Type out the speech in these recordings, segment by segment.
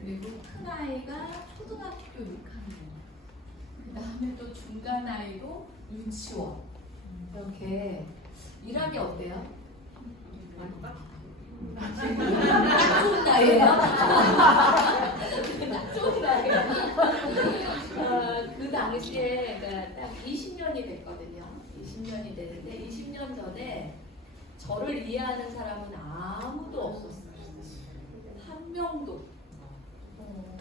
그리고 큰 아이가 초등학교 6학년. 그 다음에 또 중간 아이로 유치원. 이렇게 일하기 어때요? 딱 좋은 나이에요. 딱 좋은 나이에요. 어, 그 당시에 그러니까 딱 20년이 됐거든요. 20년이 되는데 20년 전에 저를 이해하는 사람은 아무도 없었어요. 한 명도. 어,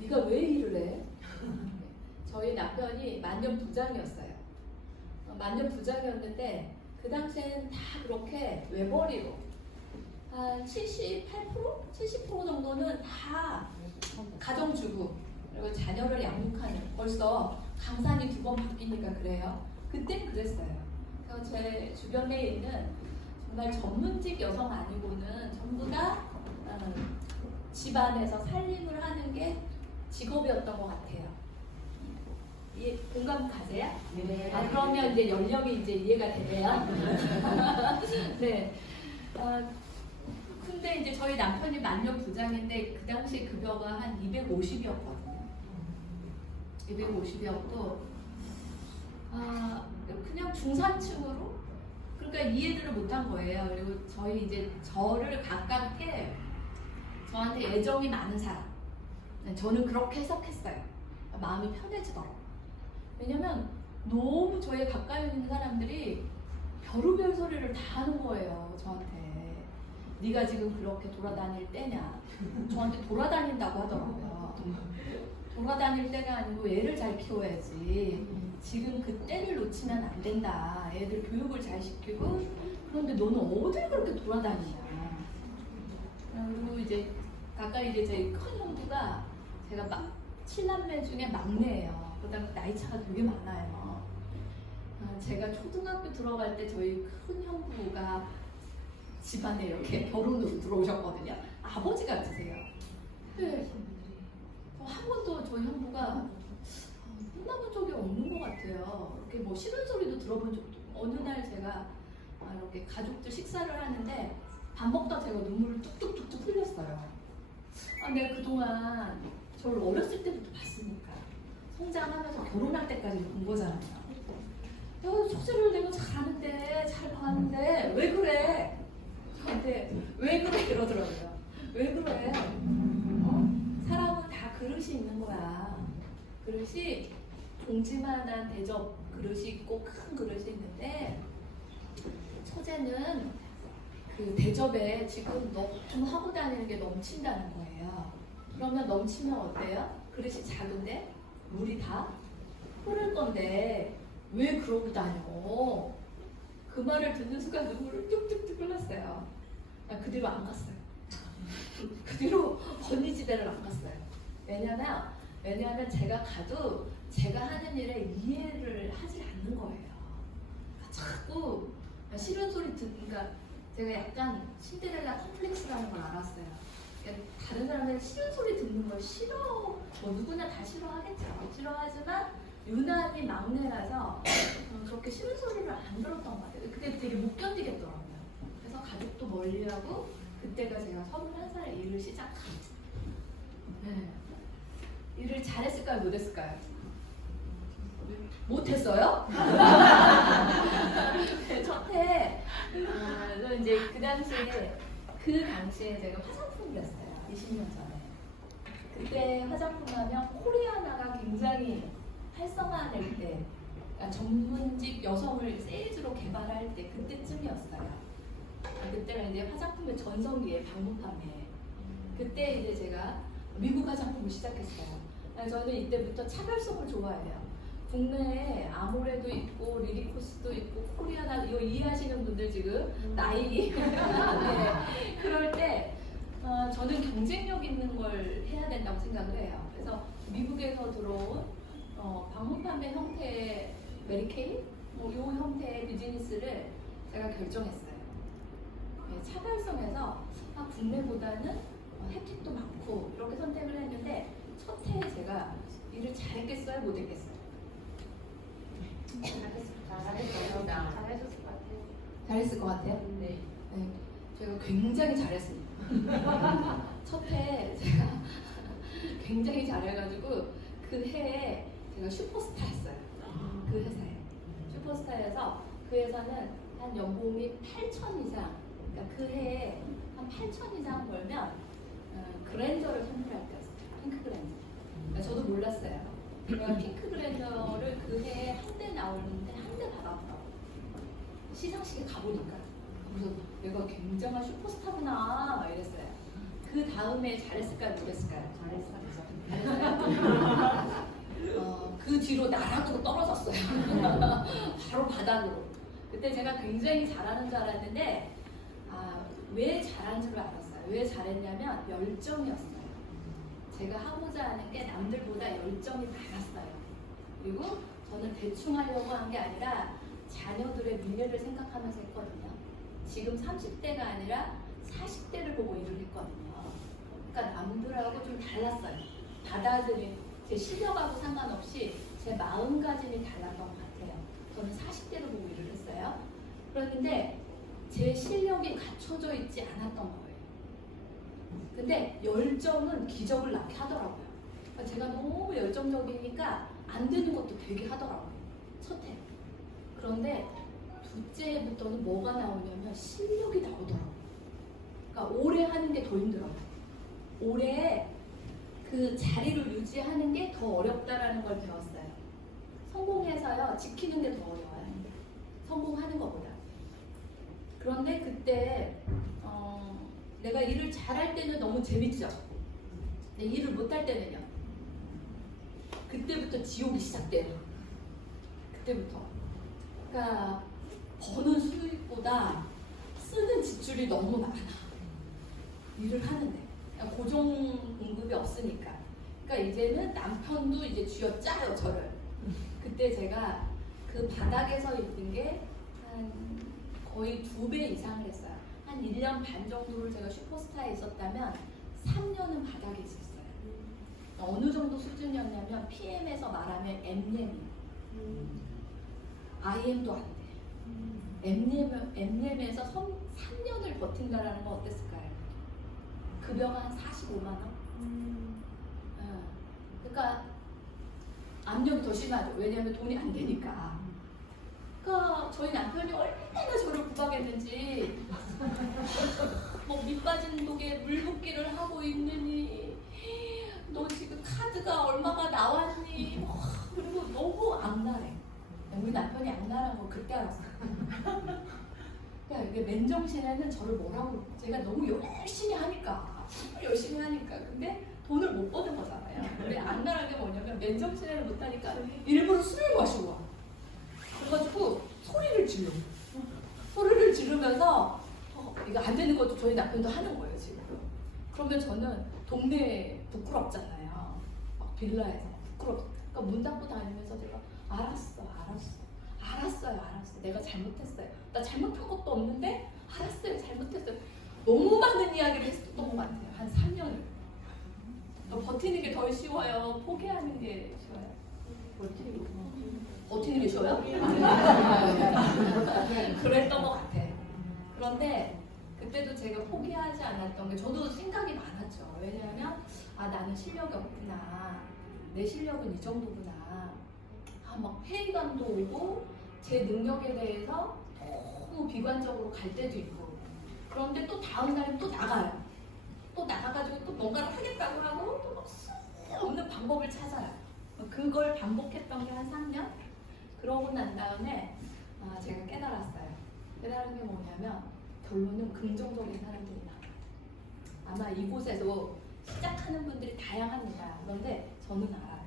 네가 왜 일을 해? 저희 남편이 만년 부장이었어요. 어, 만년 부장이었는데 그 당시에는 다 그렇게 외벌이로 한 78%? 70% 정도는 다 가정주부 그리고 자녀를 양육하는 벌써 강산이 두 번 바뀌니까 그래요. 그땐 그랬어요. 그래서 제 주변에 있는 정말 전문직 여성 아니고는 전부 다 어, 집안에서 살림을 하는 게 직업이었던 것 같아요. 이해, 공감 가세요? 네. 아, 그러면 이제 연령이 이제 이해가 되네요. 네. 아, 근데 이제 저희 남편이 만년 부장인데 그 당시 급여가 한 250이었거든요. 250이었고, 아, 그냥 중산층으로? 그러니까 이해를 못한 거예요. 그리고 저희 이제 저를 가깝게 저한테 애정이 많은 사람. 네, 저는 그렇게 해석했어요. 마음이 편해지더라고요. 왜냐면 너무 저에 가까이 있는 사람들이 별의별 소리를 다 하는 거예요 저한테 네가 지금 그렇게 돌아다닐 때냐 저한테 돌아다닌다고 하더라고요 돌아다닐 때가 아니고 애를 잘 키워야지 지금 그 때를 놓치면 안 된다 애들 교육을 잘 시키고 그런데 너는 어딜 그렇게 돌아다니냐 그리고 이제 가까이 이제 저희 큰 형부가 제가 막 칠남매 중에 막내예요 그다음에 나이 차가 되게 많아요. 아, 제가 초등학교 들어갈 때 저희 큰 형부가 집안에 이렇게 결혼으로 들어오셨거든요. 아버지 같으세요. 네. 저희 형부가 어, 혼나본 적이 없는 것 같아요. 이렇게 뭐 싫은 소리도 들어본 적도. 어느 날 제가 아, 이렇게 가족들 식사를 하는데 밥 먹다 제가 눈물을 뚝뚝뚝뚝 흘렸어요. 아, 내가 그동안 저를 어렸을 때부터 봤으니까. 성장하면서 결혼할 때까지 본 거잖아요. 야, 숙제를 내가 잘하는데, 잘 봤는데, 왜 그래? 저한테, 왜 그래? 이러더라고요. 왜 그래? 어? 사람은 다 그릇이 있는 거야. 그릇이 종지만한 대접 그릇이 있고 큰 그릇이 있는데, 처제는 그 대접에 지금 너좀 하고 다니는 게 넘친다는 거예요. 그러면 넘치면 어때요? 그릇이 작은데 물이 다 흐를 건데 왜 그러고 다녀? 그 말을 듣는 순간 눈물을 뚝뚝뚝 흘렀어요. 아, 그 뒤로 안 갔어요. 그 뒤로 집에를 안 갔어요. 왜냐면 왜냐하면 제가 가도 제가 하는 일에 이해를 하지 않는 거예요. 자꾸 싫은 소리 듣니까 제가 약간 신데렐라 컴플렉스라는 걸 알았어요. 그러니까 다른 사람들 싫은 소리 듣는 걸 싫어, 뭐 누구나 다 싫어하겠죠. 싫어하지만 유난히 막내라서 어, 그렇게 싫은 소리를 안 들었던 것 같아요. 그때 되게 못 견디겠더라고요. 그래서 가족도 멀리하고 그때가 제가 31살에 일을 시작한. 네. 일을 잘했을까요? 못했을까요? 못했어요? 네, 첫해 어, 이제 그 당시에 그 당시에 제가 화장품을 냈어요. 20년 전에. 그때 화장품 하면 코리아나가 굉장히 활성화될 때, 그러니까 전문직 여성을 세일즈로 개발할 때 그때쯤이었어요. 아, 그때가 이제 화장품의 전성기에 방문 판매. 그때 이제 제가 미국 화장품을 시작했어요. 그래서 저는 이때부터 차별성을 좋아해요. 국내에 아모레도 있고 리리코스도 있고 코리아나 이거 이해하시는 분들 지금 나이 네. 그럴 때 어, 저는 경쟁력 있는 걸 해야 된다고 생각을 해요. 그래서 미국에서 들어온 어, 방문 판매 형태의 메리케이 뭐이 형태의 비즈니스를 제가 결정했어요. 네, 차별성에서 아, 국내보다는 어, 혜택도 많고 이렇게 선택을 했는데 첫 해에 제가 일을 잘했겠어요, 못했겠어요? 잘했습니다. 잘하셨을 것 같아요. 잘했을 것 같아요. 네. 네. 제가 굉장히 잘했습니다. 첫 해에 제가 굉장히 잘해가지고 그 해에 제가 슈퍼스타였어요. 그 회사에 슈퍼스타에서 그 회사는 한 연봉이 8천 이상, 그러니까 그 해에 한 8천 이상 벌면 어, 그랜저를 선물할 때였어요. 핑크 그랜저. 그러니까 저도 몰랐어요. 제가 핑크 그랜저를 그 해에 한 대 나오는데 한 대 받았더라고요. 시상식에 가보니까 그래서 내가 굉장한 슈퍼스타구나 막 이랬어요. 그 다음에 잘했을까요, 못했을까요? 잘했어요. 어, 그 뒤로 나락으로 떨어졌어요. 바로 바닥으로. 그때 제가 굉장히 잘하는 줄 알았는데 아, 왜 잘한 줄 알았어요. 왜 잘했냐면 열정이었어요. 제가 하고자 하는 게 남들보다 열정이 많았어요. 그리고 저는 대충 하려고 한 게 아니라 자녀들의 미래를 생각하면서 했거든요. 지금 30대가 아니라 40대를 보고 일을 했거든요. 그러니까 남들하고 좀 달랐어요. 받아들인 제 실력하고 상관없이 제 마음가짐이 달랐던 것 같아요. 저는 40대를 보고 일을 했어요. 그런데 제 실력이 갖춰져 있지 않았던 거예요. 근데 열정은 기적을 낳게 하더라고요. 그러니까 제가 너무 열정적이니까 안 되는 것도 되게 하더라고요. 첫 해. 그런데 둘째 해부터는 뭐가 나오냐면 실력이 나오더라고요. 그러니까 오래 하는 게 더 힘들어요. 오래 그 자리를 유지하는 게 더 어렵다라는 걸 배웠어요. 성공해서요, 지키는 게 더 어려워요. 성공하는 것보다. 그런데 그때, 어, 내가 일을 잘할 때는 너무 재밌죠. 근데 일을 못할 때는요. 그때부터 지옥이 시작돼요. 그때부터. 그러니까, 버는 수익보다 쓰는 지출이 너무 많아. 일을 하는데. 그러니까 고정 공급이 없으니까. 그러니까 이제는 남편도 이제 쥐어짜요, 저를. 그때 제가 그 바닥에서 있는 게 한 거의 두 배 이상을 했어요. 한 1년 반 정도를 제가 슈퍼스타에 있었다면 3년은 바닥에 있었어요. 어느 정도 수준이었냐면 PM에서 말하면 M렘이 IM도 안 돼. M렘, M렘에서 3년을 버틴다라는 건 어땠을까요? 급여가 한 45만 원? 어. 그러니까 압력이 더 심하죠. 왜냐하면 돈이 안 되니까. 그러니까 저희 남편이 얼마나 저를 구박했는지 뭐 밑빠진 독에 물 붓기를 하고 있느니 너 지금 카드가 얼마가 나왔니 뭐, 그리고 너무 악랄해. 우리 남편이 악랄한 거 그때 알았어요. 그러니까 이게 맨정신에는 저를 뭐라고 제가 너무 열심히 하니까 열심히 하니까 근데 돈을 못 버는 거잖아요. 근데 악랄한 게 뭐냐면 맨정신에는 못하니까 일부러 술을 마시고 와. 그래가지고 소리를 질러. 소리를 지르면서 어, 이거 안 되는 것도 저희 남편도 하는 거예요 지금. 그러면 저는 동네에 부끄럽잖아요. 막 빌라에서 부끄럽. 그러니까 문 닫고 다니면서 제가 알았어, 알았어, 알았어요, 알았어. 내가 잘못했어요. 나 잘못한 것도 없는데 알았어요, 잘못했어요. 너무 많은 이야기를 했었던 것 같아요. 한 3년을. 버티는 게 더 쉬워요. 포기하는 게 쉬워요. 버티는 게, 버티는 게 쉬워요? 그랬던 것 같아. 그런데 그때도 제가 포기하지 않았던 게 저도 생각이 많았죠. 왜냐하면 아 나는 실력이 없구나. 내 실력은 이 정도구나. 아 막 회의감도 오고 제 능력에 대해서 너무 비관적으로 갈 때도 있고. 그런데 또 다음 날은 또 나가요. 또 나가가지고 또 뭔가를 하겠다고 하고 또막 쓸데없는 방법을 찾아요. 그걸 반복했던 게 한 3년? 그러고 난 다음에 아, 제가 깨달았어요. 깨달은 게 뭐냐면 결론은 긍정적인 사람들이 나와요. 아마 이곳에도 시작하는 분들이 다양합니다. 그런데 저는 알아요.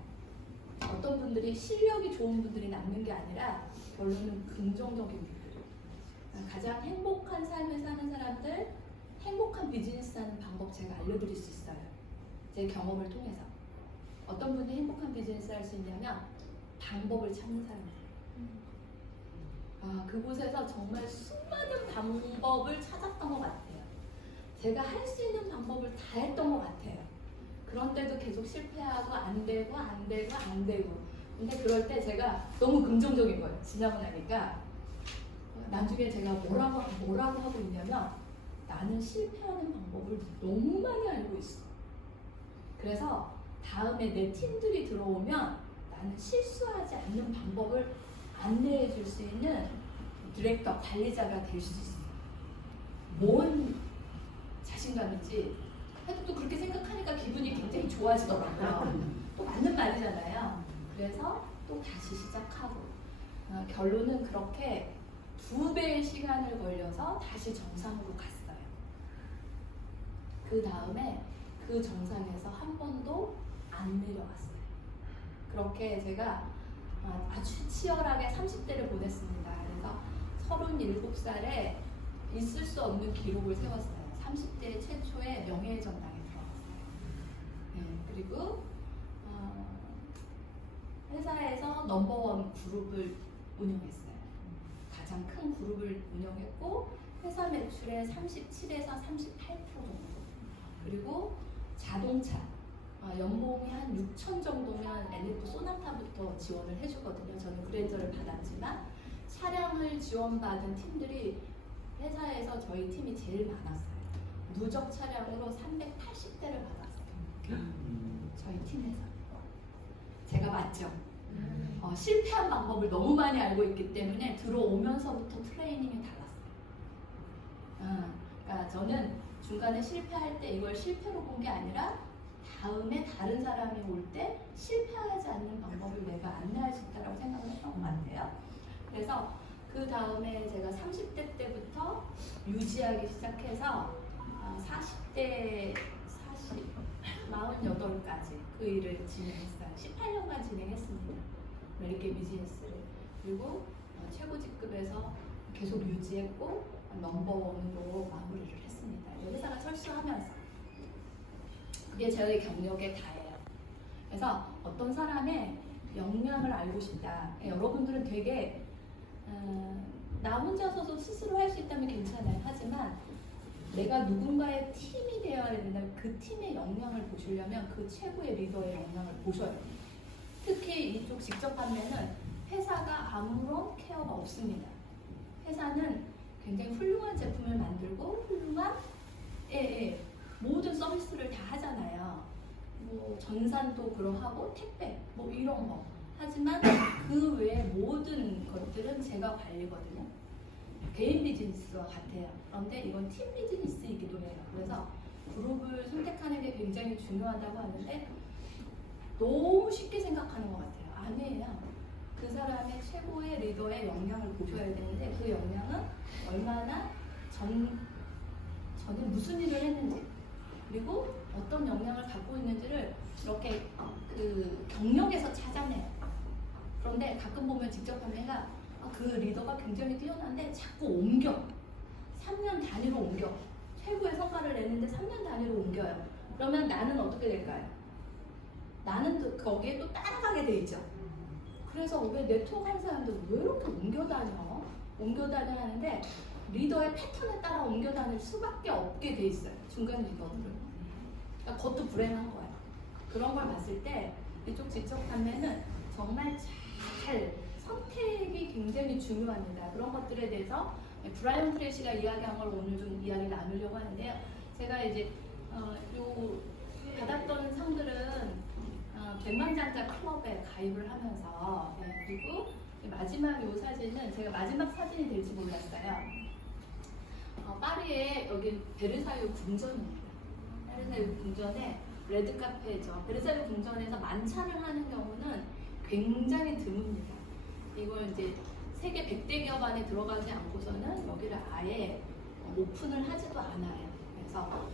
어떤 분들이 실력이 좋은 분들이 남는 게 아니라 결론은 긍정적인 분들. 가장 행복한 삶을 사는 사람들, 행복한 비즈니스 하는 방법 제가 알려드릴 수 있어요. 제 경험을 통해서. 어떤 분이 행복한 비즈니스 할 수 있냐면 방법을 찾는 사람들. 아, 그곳에서 정말 수많은 방법을 찾았던 것 같아요. 제가 할 수 있는 방법을 다 했던 것 같아요. 그런데도 계속 실패하고 안 되고 안 되고 안 되고. 근데 그럴 때 제가 너무 긍정적인 거예요. 지나고 나니까 나중에 제가 뭐라고 뭐라고 하고 있냐면 나는 실패하는 방법을 너무 많이 알고 있어. 그래서 다음에 내 팀들이 들어오면 나는 실수하지 않는 방법을 안내해 줄 수 있는 디렉터, 관리자가 될 수 있어. 뭔 자신감인지 하여튼 또 그렇게 생각하니까 기분이 굉장히 좋아지더라고요. 또 맞는 말이잖아요. 그래서 또 다시 시작하고 어, 결론은 그렇게 두 배의 시간을 걸려서 다시 정상으로 갔어요. 그 다음에 그 정상에서 한 번도 안 내려왔어요. 그렇게 제가 어, 아주 치열하게 30대를 보냈습니다. 그래서 37살에 있을 수 없는 기록을 세웠어요. 30대 최초의 명예전당에 들어갔어요. 네, 그리고 어, 회사에서 넘버원 그룹을 운영했어요. 가장 큰 그룹을 운영했고 회사 매출의 37에서 38% 정도. 그리고 자동차 어, 연봉이 한 6천 정도면 NF 소나타부터 지원을 해주거든요. 저는 그랜저를 받았지만 차량을 지원받은 팀들이 회사에서 저희 팀이 제일 많았어요. 누적 차량으로 380대를 받았어요. 저희 팀에서. 제가 맞죠? 어, 실패한 방법을 너무 많이 알고 있기 때문에 들어오면서부터 트레이닝이 달랐어요. 어, 그러니까 저는 중간에 실패할 때 이걸 실패로 본 게 아니라 다음에 다른 사람이 올 때 실패하지 않는 방법을 내가 안내할 수 있다고 생각을 했던 것 같아요. 그래서 그 다음에 제가 30대 때부터 유지하기 시작해서 어, 40대 40, 48까지 그 일을 진행했어요. 18년간 진행했습니다. 멜게 비즈니스를. 그리고 어, 최고 직급에서 계속 유지했고 넘버원으로 마무리를 했습니다. 이제 회사가 철수하면서. 그게 저의 경력의 다예요. 그래서 어떤 사람의 역량을 알고 싶다. 여러분들은 되게 어, 나 혼자서도 스스로 할 수 있다면 괜찮아요. 하지만 내가 누군가의 팀이 되어야 된다면 그 팀의 역량을 보시려면 그 최고의 리더의 역량을 보셔야 돼요. 특히 이쪽 직접 판매는 회사가 아무런 케어가 없습니다. 회사는 굉장히 훌륭한 제품을 만들고 훌륭한 예, 예, 모든 서비스를 다 하잖아요. 뭐 전산도 그러하고 택배 뭐 이런 거. 하지만 그 외의 모든 것들은 제가 관리거든요. 개인 비즈니스와 같아요. 그런데 이건 팀 비즈니스이기도 해요. 그래서 그룹을 선택하는 게 굉장히 중요하다고 하는데 너무 쉽게 생각하는 것 같아요. 아니에요. 그 사람의 최고의 리더의 역량을 보셔야 되는데 그 역량은 얼마나 전, 전에 무슨 일을 했는지 그리고 어떤 역량을 갖고 있는지를 이렇게 그 경력에서 찾아내요. 그런데 가끔 보면 직접 판매가 아, 그 리더가 굉장히 뛰어난데 자꾸 옮겨. 3년 단위로 옮겨. 최고의 성과를 내는데 3년 단위로 옮겨요. 그러면 나는 어떻게 될까요? 나는 또 거기에 또 따라가게 돼 있죠. 그래서 왜 네트워크 하는 사람들 왜 이렇게 옮겨 다녀? 옮겨 다녀 하는데 리더의 패턴에 따라 옮겨 다닐 수밖에 없게 돼 있어요. 중간 리더들은. 그러니까 그것도 불행한 거예요. 그런 걸 봤을 때 이쪽 직접 판매는 정말 잘 선택이 굉장히 중요합니다. 그런 것들에 대해서 브라이언 프레시가 이야기한 걸 오늘 좀 이야기 나누려고 하는데요. 제가 이제 어, 요 받았던 상들은 어, 백만장자 클럽에 가입을 하면서 네, 그리고 마지막 요 사진은 제가 마지막 사진이 될지 몰랐어요. 어, 파리에 여기 베르사유 궁전입니다. 베르사유 궁전에 레드 카페죠. 베르사유 궁전에서 만찬을 하는 경우는 굉장히 드뭅니다. 이걸 이제 세계 100대 기업 안에 들어가지 않고서는 여기를 아예 오픈을 하지도 않아요. 그래서